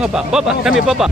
mga baba. Baba, kami baba.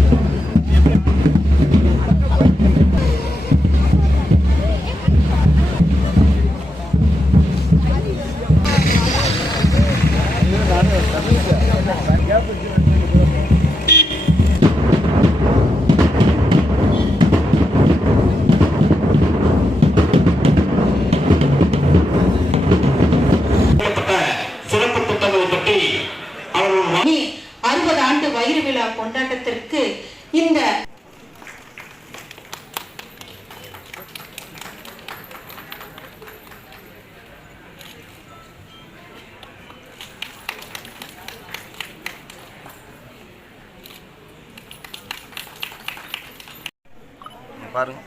பாருங்க.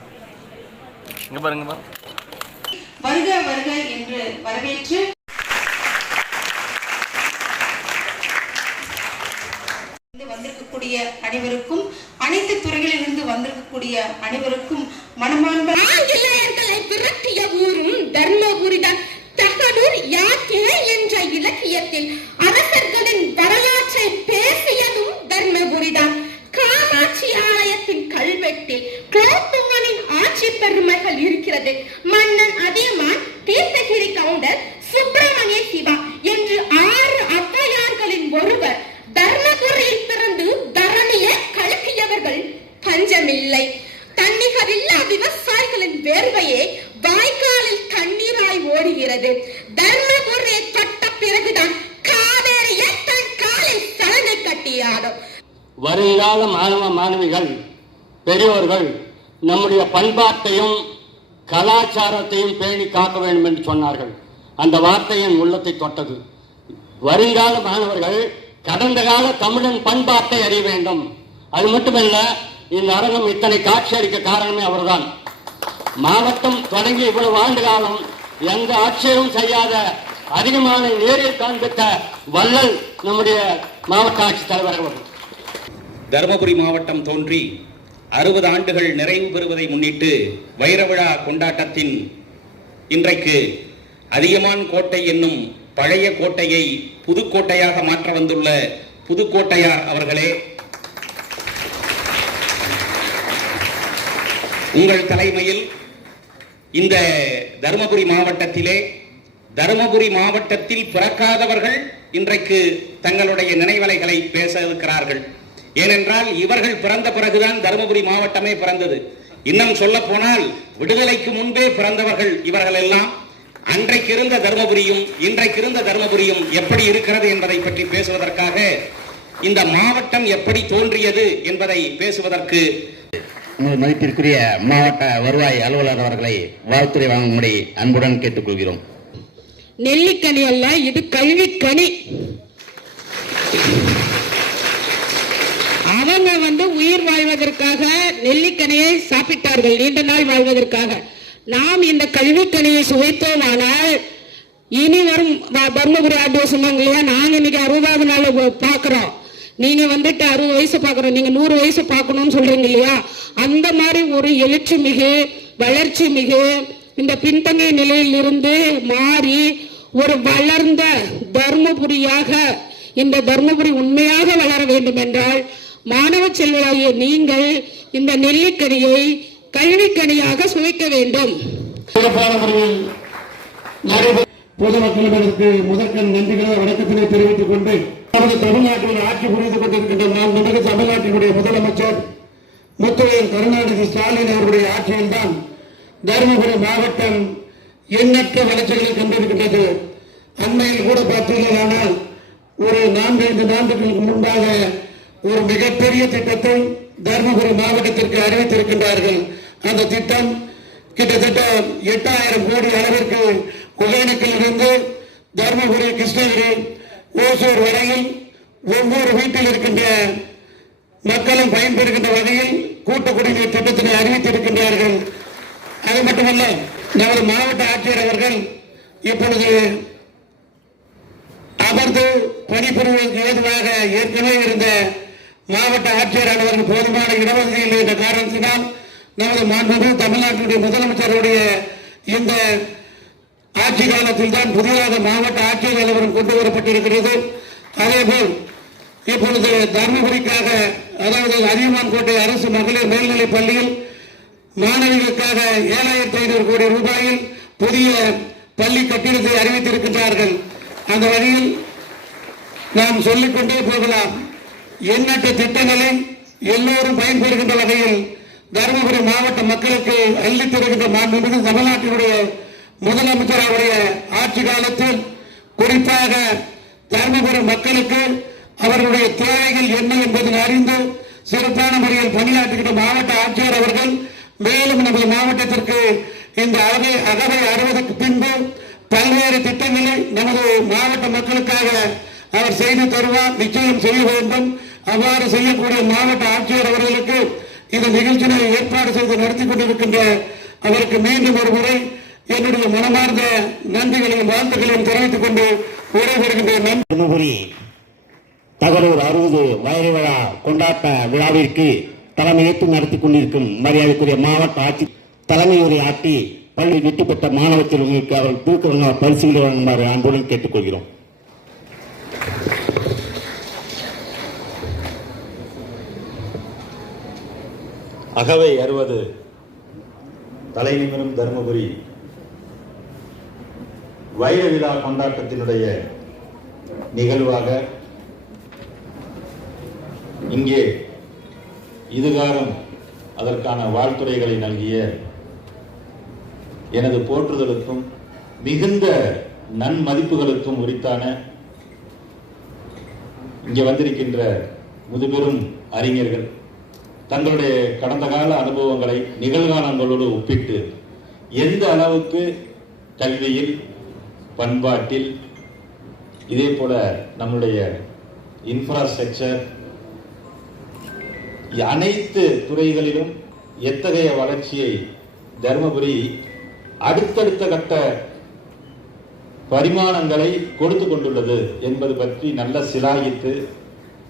இங்க பாருங்க பாருங்க. வருக வருக என்று வரவேற்று வந்திருக்கக்கூடிய அனைவருக்கும் அனைத்து துறைகளிலிருந்து வந்திருக்கக்கூடிய அனைவருக்கும் மனமான பெரியோர்கள் நம்முடைய பண்பாட்டையும் கலாச்சாரத்தையும் பேணி காக்க வேண்டும் என்று சொன்னார்கள். அந்த வார்த்தை என் உள்ளத்தை தொட்டது. வருங்கால மாணவர்கள் கடந்த கால தமிழன் பண்பாட்டை அறிய வேண்டும். அது மட்டுமல்ல இந்த அரங்கம் இத்தனை காட்சி அளிக்க காரணமே அவர்தான். மாவட்டம் தொடங்கி இவ்வளவு ஆண்டு காலம் எந்த ஆட்சியரும் செய்யாத அதிகமான நேரில் காண்பித்த வள்ளல் நம்முடைய மாவட்ட ஆட்சித்தலைவர் அவர்கள். தருமபுரி மாவட்டம் தோன்றி அறுபது ஆண்டுகள் நிறைவு பெறுவதை முன்னிட்டு வைரவிழா கொண்டாட்டத்தின் இன்றைக்கு அதியமான் கோட்டை என்னும் பழைய கோட்டையை புதுக்கோட்டையாக மாற்ற வந்துள்ள புதுக்கோட்டையார் அவர்களே. உங்கள் தலைமையில் இந்த தருமபுரி மாவட்டத்திலே தருமபுரி மாவட்டத்தில் பிறக்காதவர்கள் இன்றைக்கு தங்களுடைய நினைவலைகளை பேச இருக்கிறார்கள். ஏனென்றால் இவர்கள் பிறந்த பிறகுதான் தருமபுரி மாவட்டமே பிறந்தது. இன்னும் சொல்ல போனால் விடுதலைக்கு முன்பே பிறந்தவர்கள் இவர்கள் எல்லாம் அன்றைக்கு இருந்த தருமபுரியும் இன்றைக்கு இருந்த தருமபுரியும் எப்படி இருக்கிறது என்பதை பற்றி பேசுவதற்காக இந்த மாவட்டம் எப்படி தோன்றியது என்பதை பேசுவதற்கு உங்கள் மதிப்பிற்குரிய மாவட்ட வருவாய் அலுவலர் அவர்களை வாழ்த்துறை வாங்கும்படி அன்புடன் கேட்டுக்கொள்கிறோம். நெல்லிக்கனி அல்ல இது கல்விக்கனி. அவங்க வந்து உயிர் வாழ்வதற்காக நெல்லிக்கனியை சாப்பிட்டார்கள் நீண்ட நாள் வாழ்வதற்காக. நாம் இந்த கல்விக்கனியை சுவைத்தோமானால் இனி வரும் தர்மபுரி ஆண்டு சொன்னாங்க இல்லையா நாங்க இன்னைக்கு அறுபதாவது நாள் பார்க்குறோம் நீங்க வந்துட்டு அறுபது வயசு பார்க்குறோம் நீங்க நூறு வயசு பார்க்கணும்னு சொல்றீங்க இல்லையா? அந்த மாதிரி ஒரு எழுச்சி மிகு வளர்ச்சி மிகு இந்த பின்தங்கிய நிலையில் இருந்து மாறி ஒரு வளர்ந்த தர்மபுரியாக இந்த தர்மபுரி உண்மையாக வளர வேண்டும் என்றால் மாணவ செல்வராகிய நீங்கள் இந்த நெல்லிக்கனியை கல்விக்கனியாக சுவைக்க வேண்டும். பொதுமக்களிடத்திற்கு முதற்கண் நன்றிகளை வணக்கத்தினை தெரிவித்துக் கொண்டு நமது தமிழ்நாட்டில் ஆட்சி புரிந்து கொண்டிருக்கின்ற நாம் நமது தமிழ்நாட்டினுடைய முதலமைச்சர் முத்துவேல் கருணாநிதி ஸ்டாலின் அவருடைய ஆட்சியில்தான் தருமபுரி மாவட்டம் எண்ணற்ற வளர்ச்சிகளை கண்டிருக்கின்றது. அண்மையில் கூட பார்த்தீர்களானால் ஒரு நான்கைந்து நான்குகளுக்கு முன்பாக ஒரு மிகப்பெரிய திட்டத்தை தருமபுரி மாவட்டத்திற்கு அறிவித்திருக்கின்றார்கள். அந்த திட்டம் கிட்டத்தட்ட எட்டாயிரம் கோடி அளவிற்கு ஒகேனக்கிலிருந்து தருமபுரி கிருஷ்ணகிரி ஓசூர் வரையில் ஒவ்வொரு வீட்டில் இருக்கின்ற மக்களும் பயன்பெறுகின்ற வகையில் கூட்டு குடிநீர் திட்டத்தினை அறிவித்திருக்கின்றார்கள். அது மட்டுமல்ல நமது மாவட்ட ஆட்சியர் அவர்கள் இப்பொழுது அமர்ந்து பணிபுரிவதற்கு ஏதுவாக ஏற்கனவே இருந்த மாவட்ட ஆட்சியர் அவர்கள் போதுமான இடவசதி இல்லை என்ற காரணத்தினால் நமது மாண்புமிகு தமிழ்நாட்டினுடைய முதலமைச்சருடைய இந்த ஆட்சி காலத்தில் தான் புதிதாக மாவட்ட ஆட்சியர் அலுவலகம் கொண்டு வரப்பட்டிருக்கிறது. அதேபோல் இப்பொழுது தர்மபுரிக்காக அதாவது அதியமான்கோட்டை அரசு மகளிர் மேல்நிலைப் பள்ளியில் மாணவிகளுக்காக ஏழாயிரத்தி ஐநூறு கோடி ரூபாயில் புதிய பள்ளி கட்டிடத்தை அறிவித்திருக்கின்றார்கள். அந்த வழியில் நாம் சொல்லிக்கொண்டே போகலாம். எண்ணற்ற திட்டங்களில் எல்லோரும் பயன்பெறுகின்ற வகையில் தருமபுரி மாவட்ட மக்களுக்கு அள்ளித் தருகின்ற மாண்புமிகு தமிழ்நாட்டினுடைய முதலமைச்சர் அவருடைய ஆட்சி காலத்தில் குறிப்பாக தருமபுரி மக்களுக்கு அவர்களுடைய தேவைகள் என்ன என்பதை அறிந்து சிறப்பான முறையில் பணியாற்றுகின்ற மாவட்ட ஆட்சியர் அவர்கள் மேலும் நமது மாவட்டத்திற்கு இந்த அகவை அகவை அறுபதுக்கு பின்பு பல்வேறு திட்டங்களை நமது மாவட்ட மக்களுக்காக அவர் செய்து தருவார் நிச்சயம் செய்ய வேண்டும். அவ்வாறு செய்யக்கூடிய மாவட்ட ஆட்சியர் அவர்களுக்கு இந்த நிகழ்ச்சியை ஏற்பாடு செய்து நடத்தி கொண்டிருக்கின்ற அவருக்கு மீண்டும் ஒரு முறை என்னுடைய மனமார்ந்த நன்றிகளையும் வாழ்த்துக்களையும் தெரிவித்துக் கொண்டு விடைபெறுகின்றேன். தகரூர் அறுபது வயது விழா கொண்டாட்ட விழாவிற்கு தலைமையேற்று நடத்தி கொண்டிருக்கும் மரியாதைக்குரிய மாவட்ட ஆட்சி தலைமையுரை ஆட்டி பள்ளி வெற்றி பெற்ற மாணவ செல்வங்களுக்கு அவர்கள் தூக்க பரிசுகளை வழங்குமாறு அன்புடன் கேட்டுக்கொள்கிறோம். அகவை அறுபது தலைநிமிரும் தருமபுரி. வைர விழா கொண்டாட்டத்தினுடைய நிகழ்வாக இங்கே இதுகாரம் அதற்கான வாழ்த்துறைகளை நல்கிய எனது போற்றுதலுக்கும் மிகுந்த நன்மதிப்புகளுக்கும் உரித்தான இங்கே வந்திருக்கின்ற முதுபெரும் அறிஞர்கள். தங்களுடைய கடந்த கால அனுபவங்களை நிகழ்காலங்களோடு ஒப்பிட்டு எந்த அளவுக்கு கல்வியில் பண்பாட்டில் இதே போல நம்முடைய இன்ஃப்ராஸ்ட்ரக்சர் அனைத்து துறைகளிலும் எத்தகைய வளர்ச்சியை தருமபுரி அடுத்தடுத்த கட்ட பரிமாணங்களை கொடுத்து கொண்டுள்ளது என்பது பற்றி நல்ல சிலாகித்து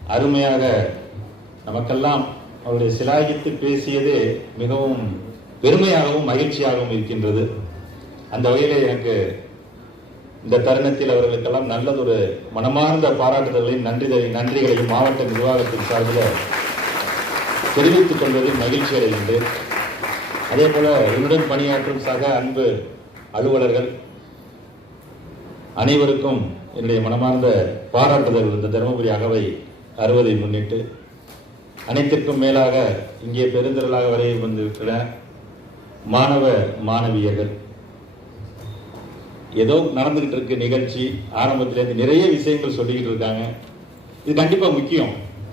அருமையாக நமக்கெல்லாம் அவரை சிலாகித்து பேசியதே மிகவும் பெருமையாகவும் மகிழ்ச்சியாகவும் இருக்கின்றது. அந்த வகையிலே எனக்கு இந்த தருணத்தில் அவர்களுக்கெல்லாம் நல்லதொரு மனமார்ந்த பாராட்டுதல்களையும் நன்றி நன்றிகளையும் மாவட்ட நிர்வாகத்தின் சார்பில் தெரிவித்துக் கொள்வதில் மகிழ்ச்சி அடைகின்றேன். அதே போல என்னுடன் பணியாற்றும் சக அன்பு அலுவலர்கள் அனைவருக்கும் என்னுடைய மனமார்ந்த பாராட்டுதல் இந்த தருமபுரி அகவை அறுவதை முன்னிட்டு அனைத்திற்கும் மேலாக இங்கே பெருந்திரளாக வரைய வந்திருக்கிற மாணவ மாணவியர்கள். ஏதோ நடந்துகிட்டு இருக்கு நிகழ்ச்சி. ஆரம்பத்திலேருந்து நிறைய விஷயங்கள் சொல்லிக்கிட்டு இருக்காங்க. இது கண்டிப்பாக முக்கியம்.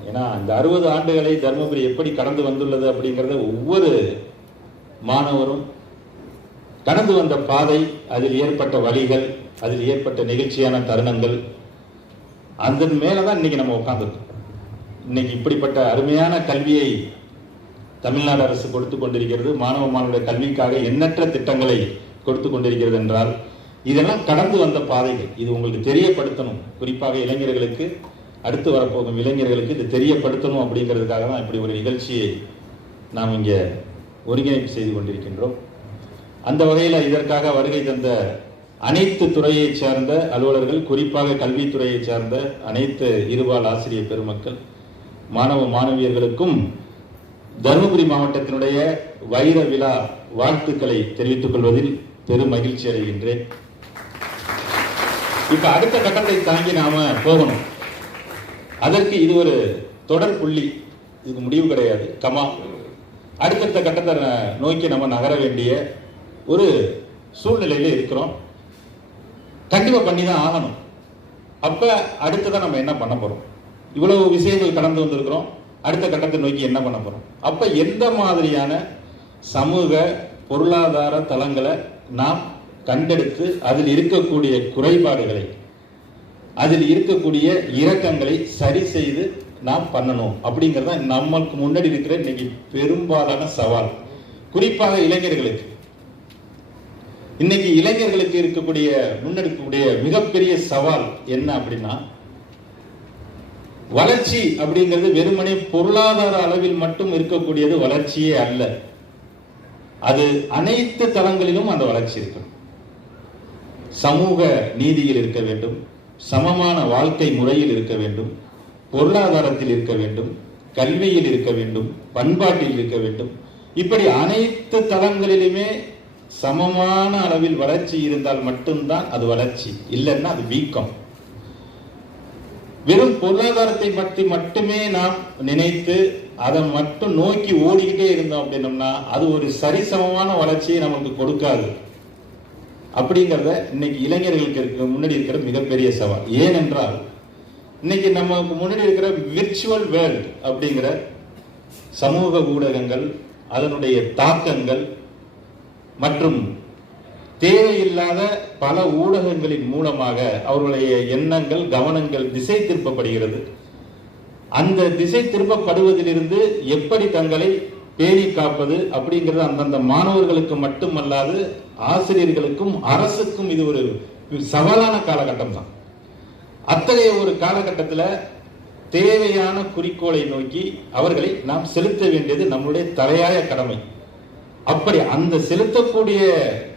ஏன்னா இந்த அறுபது ஆண்டுகளை தருமபுரி எப்படி கடந்து வந்துள்ளது அப்படிங்கிறத ஒவ்வொரு மாணவரும் கடந்து வந்த பாதை அதில் ஏற்பட்ட வழிகள் அதில் ஏற்பட்ட நிகழ்ச்சியான தருணங்கள் அதன் மேலதான் இன்னைக்கு நம்ம உட்காந்துருக்கோம் இன்னைக்கு இப்படிப்பட்ட அருமையான கல்வியை தமிழ்நாடு அரசு கொடுத்து கொண்டிருக்கிறது. மாணவ மாணவருடைய கல்விக்காக எண்ணற்ற திட்டங்களை கொடுத்து கொண்டிருக்கிறது என்றால் இதெல்லாம் கடந்து வந்த பாதைகள். இது உங்களுக்கு தெரியப்படுத்தணும். குறிப்பாக இளைஞர்களுக்கு அடுத்து வரப்போகும் இளைஞர்களுக்கு இது தெரியப்படுத்தணும் அப்படிங்கிறதுக்காக தான் இப்படி ஒரு நிகழ்ச்சியை நாம் இங்கே ஒருங்கிணைப்பு செய்து கொண்டிருக்கின்றோம். அந்த வகையில் இதற்காக வருகை தந்த அனைத்து துறையைச் சார்ந்த அலுவலர்கள் குறிப்பாக கல்வித்துறையைச் சார்ந்த அனைத்து இருபால் ஆசிரியர் பெருமக்கள் மாணவ மாணவியர்களுக்கும் தருமபுரி மாவட்டத்தினுடைய வைர விழா வாழ்த்துக்களை தெரிவித்துக் கொள்வதில் பெரும் மகிழ்ச்சி அடைகின்றேன். இப்ப அடுத்த கட்டத்தை தாங்கி நாம போகணும். அதற்கு இது ஒரு தொடர் புள்ளி. இது முடிவு கிடையாது. கமா. அடுத்தடுத்த கட்டத்தை நோக்கி நம்ம நகர வேண்டிய ஒரு சூழ்நிலையில இருக்கிறோம். கண்டிப்பா பண்ணி தான் ஆகணும். அப்ப அடுத்ததான் நம்ம என்ன பண்ண போறோம்? இவ்வளவு விஷயங்கள் கடந்து வந்திருக்கிறோம். அடுத்த கட்டத்தை நோக்கி என்ன பண்ண போகிறோம் அப்போ எந்த மாதிரியான சமூக பொருளாதார தளங்களை நாம் கண்டெடுத்து அதில் இருக்கக்கூடிய குறைபாடுகளை அதில் இருக்கக்கூடிய இரக்கங்களை சரி செய்து நாம் பண்ணணும் அப்படிங்கிறது தான் நம்மளுக்கு முன்னாடி இருக்கிற இன்னைக்கு பெரும்பாலான சவால். குறிப்பாக இளைஞர்களுக்கு. இன்னைக்கு இளைஞர்களுக்கு இருக்கக்கூடிய முன்னெடுக்கக்கூடிய மிகப்பெரிய சவால் என்ன அப்படின்னா வளர்ச்சி அப்படிங்கிறது வெறுமனே பொருளாதார அளவில் மட்டும் இருக்கக்கூடியது வளர்ச்சியே அல்ல. அது அனைத்து தளங்களிலும் அந்த வளர்ச்சி இருக்கும் சமூக நீதியில் இருக்க வேண்டும் சமமான வாழ்க்கை முறையில் இருக்க வேண்டும் பொருளாதாரத்தில் இருக்க வேண்டும் கல்வியில் இருக்க வேண்டும் பண்பாட்டில் இருக்க வேண்டும். இப்படி அனைத்து தளங்களிலுமே சமமான அளவில் வளர்ச்சி இருந்தால் மட்டும்தான் அது வளர்ச்சி. இல்லைன்னா அது வீக்கம். வெறும் பொருளாதாரத்தை பற்றி மட்டுமே நாம் நினைத்து அதை மட்டும் நோக்கி ஓடிக்கிட்டே இருந்தோம் அப்படின்னம்னா அது ஒரு சரிசமமான வளர்ச்சியை நமக்கு கொடுக்காது. அப்படிங்கிறத இன்னைக்கு இளைஞர்களுக்கு இருக்க முன்னாடி இருக்கிற மிகப்பெரிய சவால். ஏனென்றால் இன்னைக்கு நமக்கு முன்னாடி இருக்கிற விர்ச்சுவல் வேர்ல்ட் அப்படிங்கிற சமூக ஊடகங்கள் அதனுடைய தாக்கங்கள் மற்றும் தேவையில்லாத பல ஊடகங்களின் மூலமாக அவர்களுடைய எண்ணங்கள் கவனங்கள் திசை திருப்பப்படுகிறது. அந்த திசை திருப்பப்படுவதிலிருந்து எப்படி தங்களை பேணி காப்பது அப்படிங்கிறது அந்தந்த மாணவர்களுக்கு மட்டுமல்லாது ஆசிரியர்களுக்கும் அரசுக்கும் இது ஒரு சவாலான காலகட்டம் தான் அத்தகைய ஒரு காலகட்டத்தில் தேவையான குறிக்கோளை நோக்கி அவர்களை நாம் செலுத்த வேண்டியது நம்முடைய தலையாய கடமை. அப்படி அந்த செலுத்தக்கூடிய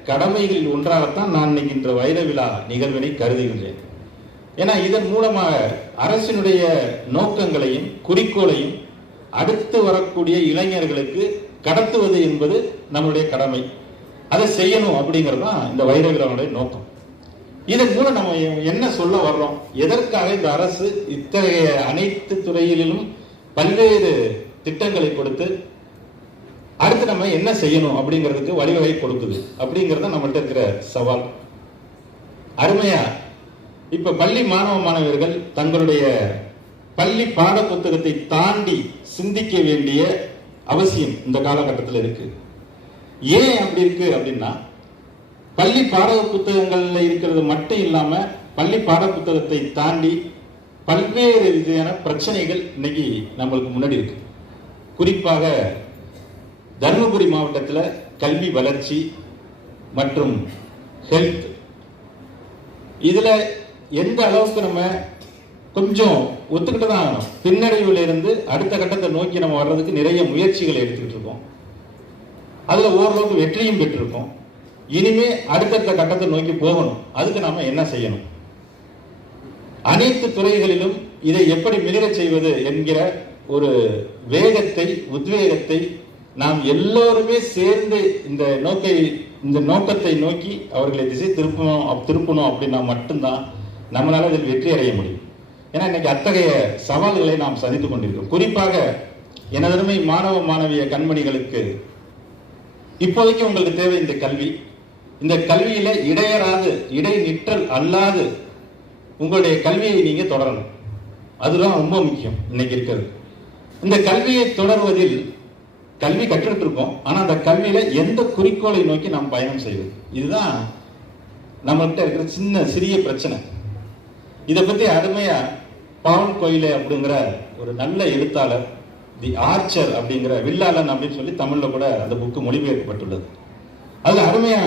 கடமைகளில் ஒன்றாகத்தான் நான் இன்னைக்கு இந்த வைர விழா நிகழ்வினை கருதுகின்றேன். ஏன்னா இதன் மூலமாக அரசினுடைய நோக்கங்களையும் குறிக்கோளையும் அடுத்து வரக்கூடிய இளைஞர்களுக்கு கடத்துவது என்பது நம்முடைய கடமை. அதை செய்யணும் அப்படிங்கிறது தான் இந்த வைர விழாவுடைய நோக்கம். இதன் மூலம் நம்ம என்ன சொல்ல வர்றோம்? எதற்காக இந்த அரசு இத்தகைய அனைத்து துறையிலும் பல்வேறு திட்டங்களை கொடுத்து அடுத்து நம்ம என்ன செய்யணும் அப்படிங்கிறதுக்கு வழிவகை கொடுக்குது. அப்படிங்கிறது தான் இருக்கிற சவால். அருமையா. இப்ப பள்ளி மாணவ மாணவர்கள் தங்களுடைய பள்ளி பாட புத்தகத்தை தாண்டி சிந்திக்க வேண்டிய அவசியம் இந்த காலகட்டத்தில் இருக்கு. ஏன் அப்படி இருக்கு அப்படின்னா பள்ளி பாட புத்தகங்கள்ல இருக்கிறது மட்டும் இல்லாம பள்ளி பாட புத்தகத்தை தாண்டி பல்வேறு விதமான பிரச்சனைகள் இன்னைக்கு நம்மளுக்கு முன்னாடி இருக்கு. குறிப்பாக தருமபுரி மாவட்டத்தில் கல்வி வளர்ச்சி மற்றும் ஹெல்த் இதில் எந்த அளவுக்கு நம்ம கொஞ்சம் ஒத்துக்கிட்டு தான் ஆகணும். பின்னடைவில் இருந்து அடுத்த கட்டத்தை நோக்கி நம்ம வர்றதுக்கு நிறைய முயற்சிகளை எடுத்துக்கிட்டு இருக்கோம். அதில் ஓரளவுக்கு வெற்றியும் பெற்றிருக்கோம். இனிமே அடுத்தடுத்த கட்டத்தை நோக்கி போகணும். அதுக்கு நாம் என்ன செய்யணும்? அனைத்து துறைகளிலும் இதை எப்படி மிளிரச் செய்வது என்கிற ஒரு வேகத்தை உத்வேகத்தை நாம் எல்லோருமே சேர்ந்து இந்த நோக்கை இந்த நோக்கத்தை நோக்கி அவர்களை திசை திருப்பணும் திருப்பணும் அப்படின்னா மட்டும்தான் நம்மளால இதில் வெற்றி அடைய முடியும். ஏன்னா இன்னைக்கு அத்தகைய சவால்களை நாம் சந்தித்துக் கொண்டிருக்கிறோம் குறிப்பாக எனதருமை மாணவ மாணவிய கண்மணிகளுக்கு இப்போதைக்கு உங்களுக்கு தேவை இந்த கல்வி. இந்த கல்வியில இடையறாது இடைநிற்றல் அல்லாது உங்களுடைய கல்வியை நீங்க தொடரணும். அதுதான் ரொம்ப முக்கியம் இன்னைக்கு இருக்கிறது. இந்த கல்வியை தொடர்வதில் கல்வி கற்றுக்கிட்டு ஆனால் ஆனா அந்த கல்வியில எந்த குறிக்கோளை நோக்கி நாம் பயணம் செய்வது? இதுதான் நம்மகிட்ட இருக்கிற சின்ன சிறிய பிரச்சனை. இதை பத்தி அருமையா பவன் கோயிலே அப்படிங்கிற ஒரு நல்ல எழுத்தாளர் தி ஆர்ச்சர் அப்படிங்கிற வில்லாளன் அப்படின்னு சொல்லி தமிழ்ல கூட அந்த புக்கு மொழிபெயர்க்கப்பட்டுள்ளது. அதுல அருமையா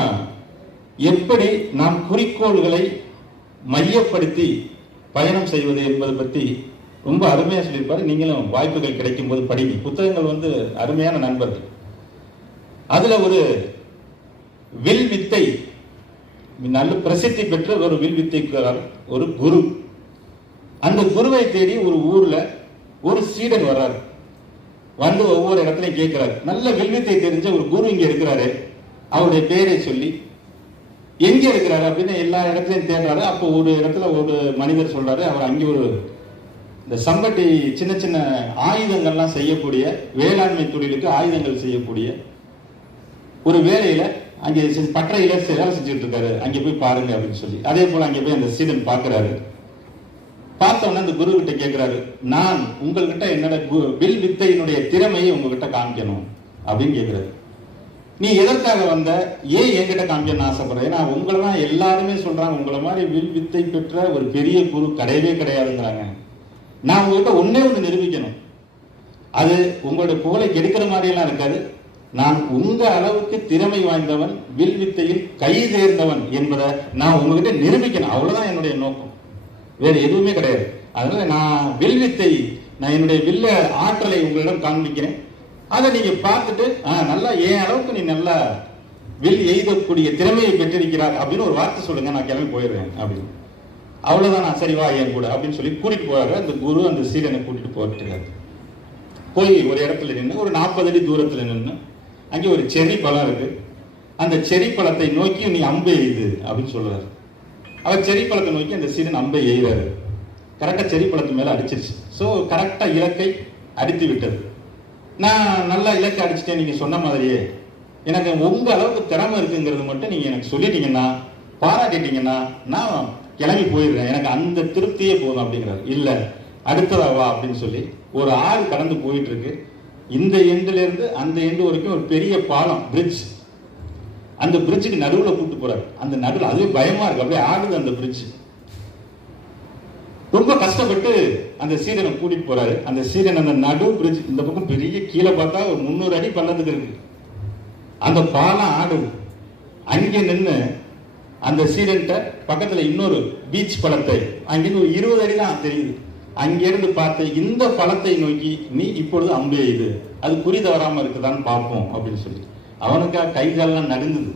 எப்படி நாம் குறிக்கோள்களை மையப்படுத்தி பயணம் செய்வது என்பதை பற்றி ரொம்ப அருமையாக சொல்லியிருப்பாரு. நீங்களும் வாய்ப்புகள் கிடைக்கும் போது படிங்க. புத்தகங்கள் வந்து அருமையான நண்பர்கள். அதில் ஒரு வில் வித்தை நல்ல பிரசித்தி பெற்ற ஒரு வில் வித்தைக்காரர் ஒரு குரு. அந்த குருவை தேடி ஒரு ஊரில் ஒரு சீடன் வர்றாரு. வந்து ஒவ்வொரு இடத்துலையும் கேட்குறாரு நல்ல வில்வித்தை தெரிஞ்ச ஒரு குரு இங்கே இருக்கிறாரு. அவருடைய பேரை சொல்லி எங்கே இருக்கிறாரு? அப்படின்னு எல்லா இடத்துலையும் தேடுறாரு. அப்போ ஒரு இடத்துல ஒரு மனிதர் சொல்றாரு. அவர் அங்கே ஒரு இந்த சம்பட்டி சின்ன சின்ன ஆயுதங்கள்லாம் செய்யக்கூடிய வேளாண்மை தொழிலுக்கு ஆயுதங்கள் செய்யக்கூடிய ஒரு வேலையில அங்கே செ- பட்டறையில வேலை செஞ்சுட்டு இருக்காரு அங்கே போய் பாருங்க அப்படின்னு சொல்லி. அதே போல அங்கே போய் அந்த சீடன் பார்க்குறாரு. பார்த்த உடனே அந்த குரு கிட்ட கேட்கிறாரு நான் உங்கள்கிட்ட என்னோட கு- வில் வித்தையினுடைய திறமையை உங்ககிட்ட காமிக்கணும் அப்படின்னு கேட்கிறாரு நீ எதற்காக வந்த? ஏன் என்கிட்ட காமிக்கணும்னு ஆசைப்படுற ஏன்னா உங்களெல்லாம் எல்லாருமே சொல்றாங்க உங்களை மாதிரி வில் வித்தை பெற்ற ஒரு பெரிய குரு கிடையவே கிடையாதுங்கிறாங்க. நான் உங்கள்கிட்ட ஒன்றே ஒன்று நிரூபிக்கணும். அது உங்களுடைய புகழை கெடுக்கிற மாதிரியெல்லாம் இருக்காது. நான் உங்க அளவுக்கு திறமை வாய்ந்தவன் வில் வித்தையில் கை சேர்ந்தவன் என்பதை நான் உங்ககிட்ட நிரூபிக்கணும். அவ்வளவுதான் என்னுடைய நோக்கம். வேற எதுவுமே கிடையாது. அதனால நான் வில் வித்தை நான் என்னுடைய வில்ல ஆற்றலை உங்களிடம் காண்பிக்கிறேன். அதை நீங்க பார்த்துட்டு ஆ, நல்லா என் அளவுக்கு நீ நல்லா வில் எய்தக்கூடிய திறமையை பெற்றிருக்கிறார் அப்படின்னு ஒரு வார்த்தை சொல்லுங்க நான் கிளம்பி போயிடுறேன் அப்படின்னு. அவ்வளோதான் நான் சரி வா என் கூட அப்படின்னு சொல்லி கூட்டிகிட்டு போகிறாரு அந்த குரு அந்த சீடனை கூட்டிகிட்டு போகிறாரு போய் ஒரு இடத்துல நின்று ஒரு நாற்பது அடி தூரத்தில் நின்று அங்கே ஒரு செரி பழம் இருக்குது அந்த செரி பழத்தை நோக்கி நீ அம்பு எய்து அப்படின்னு சொல்கிறாரு அவர் செரி பழத்தை நோக்கி அந்த சீடன் அம்பை எய்கிறாரு கரெக்டாக செரி பழத்து மேலே அடிச்சிருச்சு. ஸோ கரெக்டாக இலக்கை அடித்து விட்டது. நான் நல்லா இலக்கை அடிச்சிட்டேன் நீங்கள் சொன்ன மாதிரியே. எனக்கு உங்கள் அளவுக்கு திறமை இருக்குங்கிறது மட்டும் நீங்கள் எனக்கு சொல்லிட்டீங்கன்னா பாராட்டிட்டீங்கன்னா நான் கிளம்பி போயிடுறேன். எனக்கு அந்த திருப்தியே போதும் அப்படிங்கிறாரு. இல்லை அடுத்ததா வா அப்படின்னு சொல்லி ஒரு ஆறு கடந்து போயிட்டு இருக்கு இந்த எண்டுலேருந்து அந்த எண்டு வரைக்கும் ஒரு பெரிய பாலம் பிரிட்ஜ் அந்த பிரிட்ஜுக்கு நடுவில் கூப்பிட்டு போறாரு. அந்த நடுவில் அதுவே பயமா இருக்கு. அப்படியே ஆடுது அந்த பிரிட்ஜ் ரொம்ப கஷ்டப்பட்டு அந்த சீரனை கூட்டிட்டு போறாரு. அந்த சீரன் அந்த நடு பிரிட்ஜ் இந்த பக்கம் பெரிய கீழே பார்த்தா ஒரு முந்நூறு அடி பள்ளத்துக்கு இருக்கு. அந்த பாலம் ஆடுது. அங்கே நின்று அந்த சீரன்ட்ட பக்கத்தில் இன்னொரு பீச் பழத்தை அங்கிருந்து ஒரு இருபது அடி தான் தெரியுது. அங்கிருந்து பார்த்து இந்த பழத்தை நோக்கி நீ இப்பொழுது அம்பு எய்து. அது குறி தவறாமல் இருக்குதான்னு பார்ப்போம் அப்படின்னு சொல்லி. அவனுக்கா கை காலெல்லாம் நடுங்குது.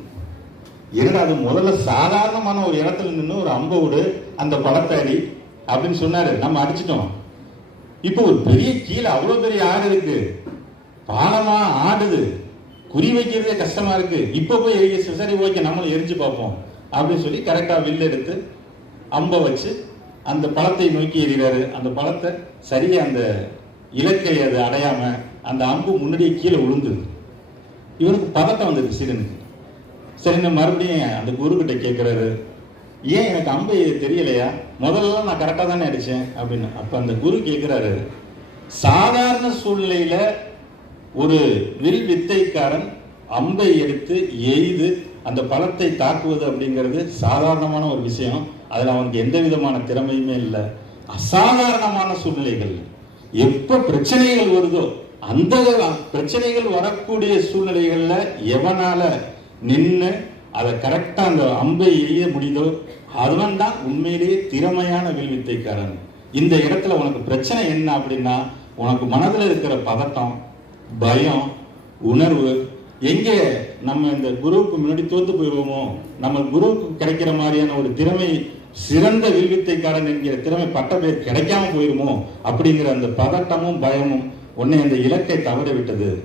என்னடா அது முதல்ல சாதாரணமான ஒரு இடத்துல நின்று ஒரு அம்பை விடு அந்த பழத்தை அடி அப்படின்னு சொன்னார். நம்ம அடிச்சிட்டோம். இப்போ ஒரு பெரிய கீழே அவ்வளோ பெரிய ஆடு இருக்கு. பாலமாக ஆடுது. குறி வைக்கிறதே கஷ்டமாக இருக்குது இப்போ போய் எரிய சரி ஓகே நம்மளும் எரிஞ்சு பார்ப்போம். அப்படின்னு சொல்லி கரெக்டாக வில் எடுத்து அம்பை வச்சு அந்த பழத்தை நோக்கி எறிகிறாரு அந்த பழத்தை சரியாக அந்த இலக்கை அது அடையாமல் அந்த அம்பு முன்னாடியே கீழே விழுந்துது இவனுக்கு பதட்டம் வந்தது சிறுனுக்கு சரின்னு மறுபடியும் அந்த குரு கேட்குறாரு ஏன் எனக்கு அம்பு தெரியலையா? முதல்ல நான் கரெக்டாக தானே அடித்தேன் அப்படின்னு. அப்போ அந்த குரு கேட்குறாரு சாதாரண சூழ்நிலையில் ஒரு வில் வித்தைக்காரன் அம்பை எடுத்து எய்து அந்த பலத்தை தாக்குவது அப்படிங்கிறது சாதாரணமான ஒரு விஷயம். அதில் அவனுக்கு எந்த விதமான திறமையுமே இல்லை. அசாதாரணமான சூழ்நிலைகள். எப்போ பிரச்சனைகள் வருதோ அந்த பிரச்சனைகள் வரக்கூடிய சூழ்நிலைகளில் எவனால் நின்று அதை கரெக்டாக அந்த அம்பை எய்ய முடியுதோ அவன் தான் உண்மையிலேயே திறமையான வில்வித்தைக்காரன். இந்த இடத்துல உனக்கு பிரச்சனை என்ன அப்படின்னா உனக்கு மனதில் இருக்கிற பதட்டம் பயம் உணர்வு எங்கே நம்ம இந்த குருவுக்கு முன்னாடி தோத்து போயிடுவோமோ? நம்ம குருவுக்கு கிடைக்கிற மாதிரியான ஒரு திறமை சிறந்த வில்வித்தைக்காரன் என்கிற திறமை பட்ட பேர் கிடைக்காம போயிருமோ? அப்படிங்கிற அந்த பதட்டமும் பயமும் உன்னை அந்த இலக்கை தவற விட்டது.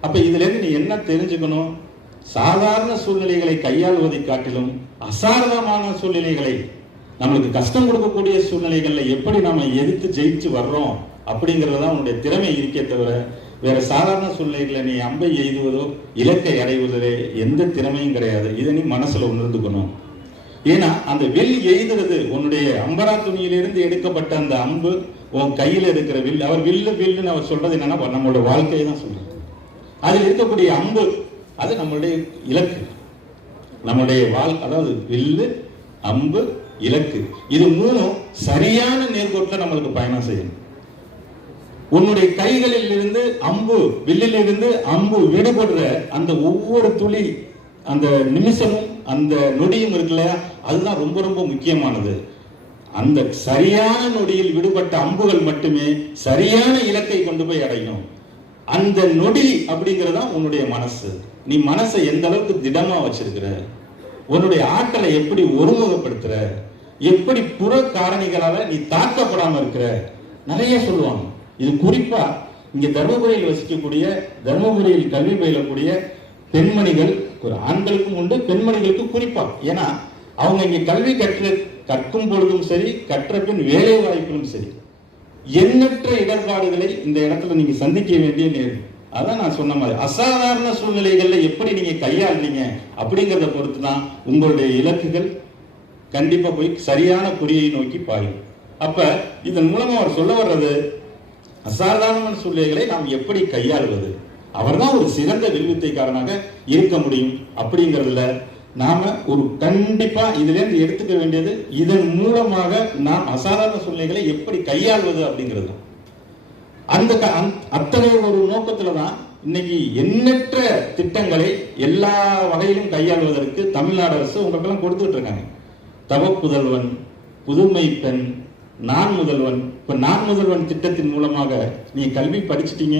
அப்ப இதுல இருந்து நீ என்ன தெரிஞ்சுக்கணும்? சாதாரண சூழ்நிலைகளை கையாளுவதை காட்டிலும் அசாதாரணமான சூழ்நிலைகளை நம்மளுக்கு கஷ்டம் கொடுக்கக்கூடிய சூழ்நிலைகளில் எப்படி நம்ம எதிர்த்து ஜெயிச்சு வர்றோம்? அப்படிங்கிறது தான் உன்னுடைய திறமை இருக்கே தவிர வேற சாதாரண சூழ்நிலைகளை நீ அம்பை எய்துவதோ இலக்கை அடைவதிலே எந்த திறமையும் கிடையாது. இதை நீ மனசுல உணர்ந்துக்கணும். ஏன்னா அந்த வில் எய்துறது உன்னுடைய அம்பரா துணியிலிருந்து எடுக்கப்பட்ட அந்த அம்பு உன் கையில் இருக்கிற வில் அவர் வில்லு வில்லுன்னு அவர் சொல்றது என்னன்னா நம்மளோட வாழ்க்கையை தான் சொல்றாரு அதில் இருக்கக்கூடிய அம்பு அது நம்மளுடைய இலக்கு. நம்மளுடைய வாழ் அதாவது வில்லு அம்பு இலக்கு. இது மூணும் சரியான நேர்கோட்டில் நம்மளுக்கு பயணம் செய்யணும். உன்னுடைய கைகளில் இருந்து அம்பு வில்லில் இருந்து அம்பு விடுபடுற அந்த ஒவ்வொரு துளி அந்த நிமிஷமும் அந்த நொடியும் இருக்குல்ல அதுதான் ரொம்ப ரொம்ப முக்கியமானது. அந்த சரியான நொடியில் விடுபட்ட அம்புகள் மட்டுமே சரியான இலக்கை கொண்டு போய் அடையும். அந்த நொடி அப்படிங்கிறது தான் உன்னுடைய மனசு. நீ மனசை எந்த அளவுக்கு திடமா வச்சிருக்கிற? உன்னுடைய ஆற்றலை எப்படி ஒருமுகப்படுத்துற? எப்படி புற காரணிகளால நீ தாக்கப்படாம இருக்கிற? நிறைய சொல்லுவாங்க. இது குறிப்பா இங்க தர்மபுரியில் வசிக்கக்கூடிய தர்மபுரியில் கல்வி பயிலக்கூடிய பெண்மணிகள் ஒரு ஆண்களுக்கும் உண்டு பெண்மணிகளுக்கும் குறிப்பா. ஏன்னா அவங்க இங்க கல்வி கற்று கற்கும் பொழுதும் சரி கற்ற பின் வேலை வாய்ப்பிலும் சரி எண்ணற்ற இடர்பாடுகளை இந்த இடத்துல நீங்க சந்திக்க வேண்டிய நேரம். அதான் நான் சொன்ன மாதிரி அசாதாரண சூழ்நிலைகள்ல எப்படி நீங்க கையாளுறீங்க அப்படிங்கிறத பொறுத்து தான் உங்களுடைய இலக்குகள் கண்டிப்பா போய் சரியான குறியை நோக்கி பாயும். அப்ப இதன் மூலமா அவர் சொல்ல வர்றது அசாதாரண சூழ்நிலைகளை நாம் எப்படி கையாளுவது? அவர்தான் ஒரு சிறந்த வில்வித்தைக்காரனாக இருக்க முடியும். அப்படிங்கிறதுல நாம ஒரு கண்டிப்பா இதுலேருந்து எடுத்துக்க வேண்டியது இதன் மூலமாக நாம் அசாதாரண சூழ்நிலைகளை எப்படி கையாள்வது அப்படிங்கிறது. தான். அந்த க- அத்தகைய ஒரு நோக்கத்துல தான் இன்னைக்கு எண்ணற்ற திட்டங்களை எல்லா வகையிலும் கையாள்வதற்கு தமிழ்நாடு அரசு உங்களுக்கெல்லாம் கொடுத்துட்டு இருக்காங்க. தவப்புதல்வன் புதுமை பெண் நான் முதல்வன். இப்போ நான் முதல்வன் திட்டத்தின் மூலமாக நீங்கள் கல்வி படிச்சிட்டீங்க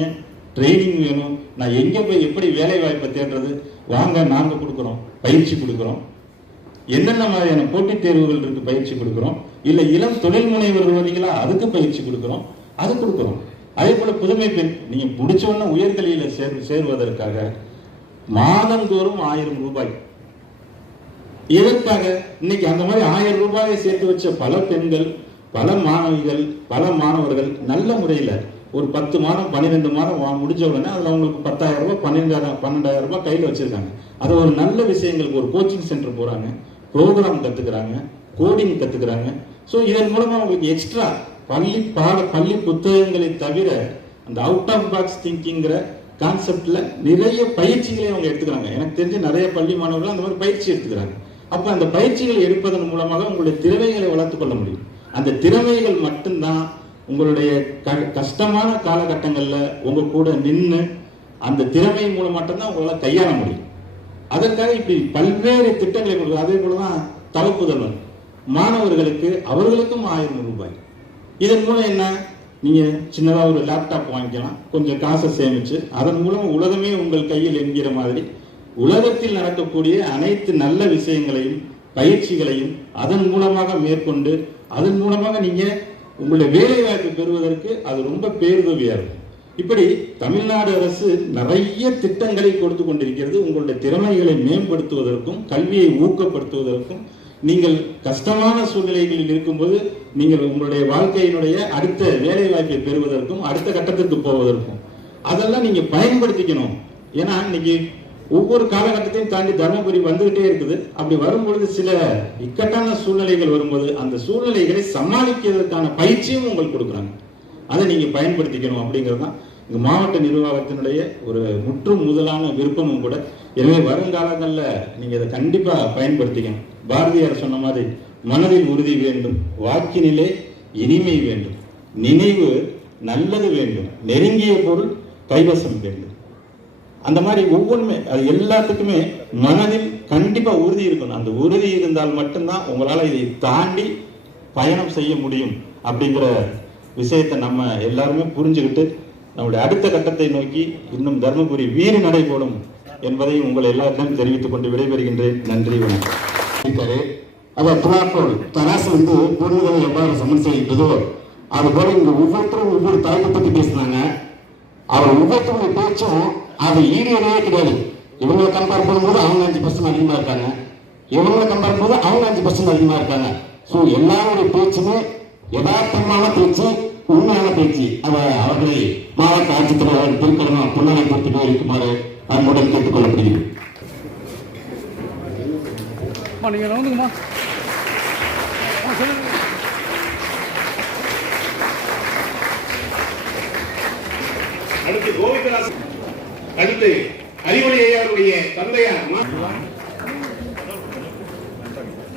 ட்ரைனிங் வேணும். நான் எங்கே போய் எப்படி வேலை வாய்ப்பை தேடுறது? வாங்க நாங்கள் கொடுக்குறோம். பயிற்சி கொடுக்குறோம். என்னென்ன மாதிரியான போட்டித் தேர்வுகள் இருக்கு பயிற்சி கொடுக்குறோம். இல்லை இளம் தொழில் முனைவர்கள் வந்தீங்களா அதுக்கு பயிற்சி கொடுக்குறோம். அது கொடுக்குறோம். அதே போல் புதுமை பெண் நீங்கள் பிடிச்சவொன்னே உயர்கல்வியில் சேர் சேருவதற்காக மாதந்தோறும் ஆயிரம் ரூபாய். எதற்காக இன்னைக்கு அந்த மாதிரி ஆயிரம் ரூபாயை சேர்த்து வச்ச பல பெண்கள் பல மாணவிகள் பல மாணவர்கள் நல்ல முறையில் ஒரு பத்து மாதம் பன்னிரெண்டு மாதம் வா- முடிஞ்ச உடனே அதில் அவங்களுக்கு பத்தாயிரம் ரூபாய் பன்னெண்டாயிரம் பன்னெண்டாயிரம் ரூபாய் கையில் வச்சிருக்காங்க. அது ஒரு நல்ல விஷயங்களுக்கு ஒரு கோச்சிங் சென்டர் போகிறாங்க ப்ரோக்ராம் கற்றுக்குறாங்க கோடிங் கற்றுக்குறாங்க ஸோ இதன் மூலமாக அவங்களுக்கு எக்ஸ்ட்ரா பள்ளி பாட பள்ளி புத்தகங்களை தவிர அந்த அவுட் ஆஃப் பாக்ஸ் திங்கிங்கிற கான்செப்டில் நிறைய பயிற்சிகளை அவங்க எடுத்துக்கிறாங்க. எனக்கு தெரிஞ்சு நிறைய பள்ளி மாணவர்கள் அந்த மாதிரி பயிற்சி எடுத்துக்கிறாங்க. அப்போ அந்த பயிற்சிகள் எடுப்பதன் மூலமாக உங்களுடைய திறமைகளை வளர்த்துக் கொள்ள முடியும். அந்த திறமைகள் மட்டும்தான் உங்களுடைய க- கஷ்டமான காலகட்டங்களில் உங்கள் கூட நின்று அந்த திறமை மூலம் மட்டும்தான் உங்களால் கையாள முடியும். அதற்காக இப்படி பல்வேறு திட்டங்களை கொடுக்குறது அதே போல தான் தவப்புதல்வன் மாணவர்களுக்கு அவர்களுக்கும் ஆயிரம் ரூபாய். இதன் மூலம் என்ன? நீங்கள் சின்னதாக ஒரு லேப்டாப் வாங்கிக்கலாம் கொஞ்சம் காசை சேமித்து அதன் மூலம் உலகமே உங்கள் கையில் என்கிற மாதிரி உலகத்தில் நடக்கக்கூடிய அனைத்து நல்ல விஷயங்களையும் பயிற்சிகளையும் அதன் மூலமாக மேற்கொண்டு அதன் மூலமாக நீங்கள் உங்களுடைய வேலைவாய்ப்பு பெறுவதற்கு அது ரொம்ப பேருதவியாக இருக்கும். இப்படி தமிழ்நாடு அரசு நிறைய திட்டங்களை கொடுத்து கொண்டிருக்கிறது. உங்களுடைய திறமைகளை மேம்படுத்துவதற்கும் கல்வியை ஊக்கப்படுத்துவதற்கும் நீங்கள் கஷ்டமான சூழ்நிலைகளில் இருக்கும்போது நீங்கள் உங்களுடைய வாழ்க்கையினுடைய அடுத்த வேலை வாய்ப்பை பெறுவதற்கும் அடுத்த கட்டத்திற்கு போவதற்கும் அதெல்லாம் நீங்கள் பயன்படுத்திக்கணும். ஏன்னா இன்னைக்கு ஒவ்வொரு காலகட்டத்தையும் தாண்டி தருமபுரி வந்துகிட்டே இருக்குது. அப்படி வரும்பொழுது சில இக்கட்டான சூழ்நிலைகள் வரும்போது அந்த சூழ்நிலைகளை சமாளிக்கிறதுக்கான பயிற்சியும் உங்களுக்கு கொடுக்குறாங்க. அதை நீங்கள் பயன்படுத்திக்கணும் அப்படிங்கிறது தான் இங்க மாவட்ட நிர்வாகத்தினுடைய ஒரு முற்றும் முதலான விருப்பமும் கூட. எனவே வருங்காலங்களில் நீங்கள் இதை கண்டிப்பாக பயன்படுத்திக்கணும். பாரதியார் சொன்ன மாதிரி மனதில் உறுதி வேண்டும் வாக்கினிலே இனிமை வேண்டும் நினைவு நல்லது வேண்டும் நெருங்கிய பொருள் கைவசம் வேண்டும். அந்த மாதிரி ஒவ்வொன்றுமே அது எல்லாத்துக்குமே மனதில் கண்டிப்பாக உறுதி இருக்கணும். அந்த உறுதி இருந்தால் மட்டும்தான் உங்களால் இதை தாண்டி பயணம் செய்ய முடியும் அப்படிங்கிற விஷயத்தை நம்ம எல்லாருமே புரிஞ்சுக்கிட்டு நம்முடைய அடுத்த கட்டத்தை நோக்கி இன்னும் தர்மபுரி வீறு நடைபோடும் என்பதை உங்கள் எல்லாரிடம் தெரிவித்துக் கொண்டு விடைபெறுகின்றேன். நன்றி வணக்கம். இருக்காரு. அவர் துலாக்கோல் தராசு வந்து பொருள்களை எவ்வாறு சமன் செய்கின்றதோ அதுபோல இங்க ஒவ்வொருத்தரும் ஒவ்வொரு தலைப்பை பத்தி பேசினாங்க. அவர் ஒவ்வொருத்தருடைய பேச்சும் அது ஈடு கிடையாது. இவங்களை கம்பேர் பண்ணும்போது அவங்க அஞ்சு பர்சன்ட் அதிகமாக இருக்காங்க. இவங்களை கம்பேர் பண்ணும்போது அவங்க அஞ்சு பர்சன்ட் அதிகமாக இருக்காங்க. ஸோ எல்லாருடைய பேச்சுமே யதார்த்தமான பேச்சு உண்மையான பேச்சு. அதை அவர்களை மாவட்ட ஆட்சித்தலைவர் திருக்கடனம் புன்னகை பொறுத்து இருக்குமாறு அன்புடன் கேட்டுக்கொள்ளப்படுகிறது நீங்க அடுத்து அறிவொளி ஐயாருடைய தந்தையார்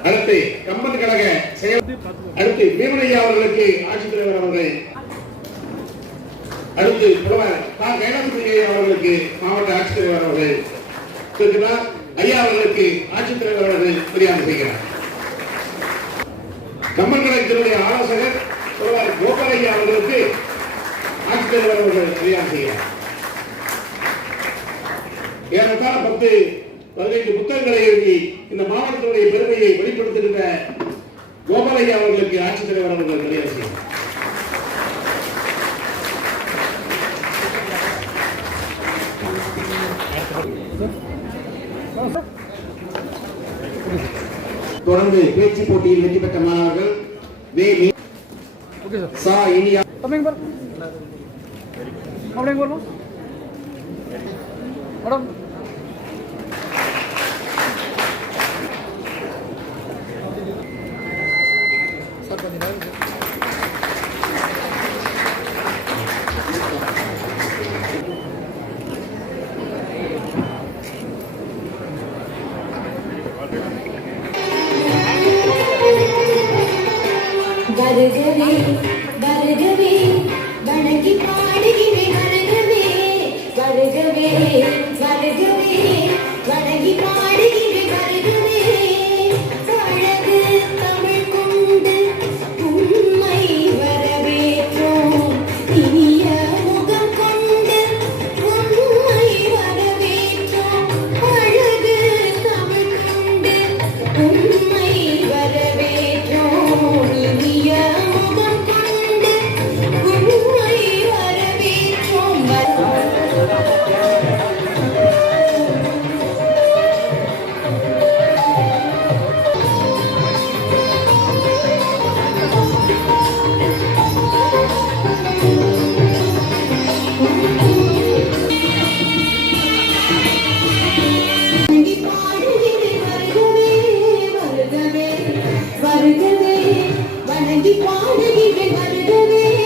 அடுத்து கம்பன் கழக செயல் அடுத்து பீமனையா அவர்களுக்கு ஆட்சித்தலைவர் அவர்கள். அடுத்து புலவர் தா கைலாசபதி ஐயா அவர்களுக்கு மாவட்ட ஆட்சித்தலைவர் அவர்கள். இருக்கிறார் ஐயா அவர்களுக்கு ஆட்சித்தலைவர் அவர்கள் மரியாதை செய்கிறார். கம்பன் கழகத்தினுடைய ஆலோசகர் புலவர் கோபாலய்யா அவர்களுக்கு ஆட்சித்தலைவர் அவர்கள் மரியாதை செய்கிறார். ஏறத்தாழ பத்து பதினைந்து புத்தகங்களை எழுதி இந்த மாவட்டத்தினுடைய பெருமையை வெளிப்படுத்துகின்ற கோபாலையா அவர்களுக்கு ஆட்சித்தலைவர் அவர்கள் செய்கிறார் தொடர்ந்து பேச்சு போட்டியில் வெற்றி பெற்ற மாணவர்கள் வே சா இனியா அப்படிங்க பாடகி பாடகி வருகவே.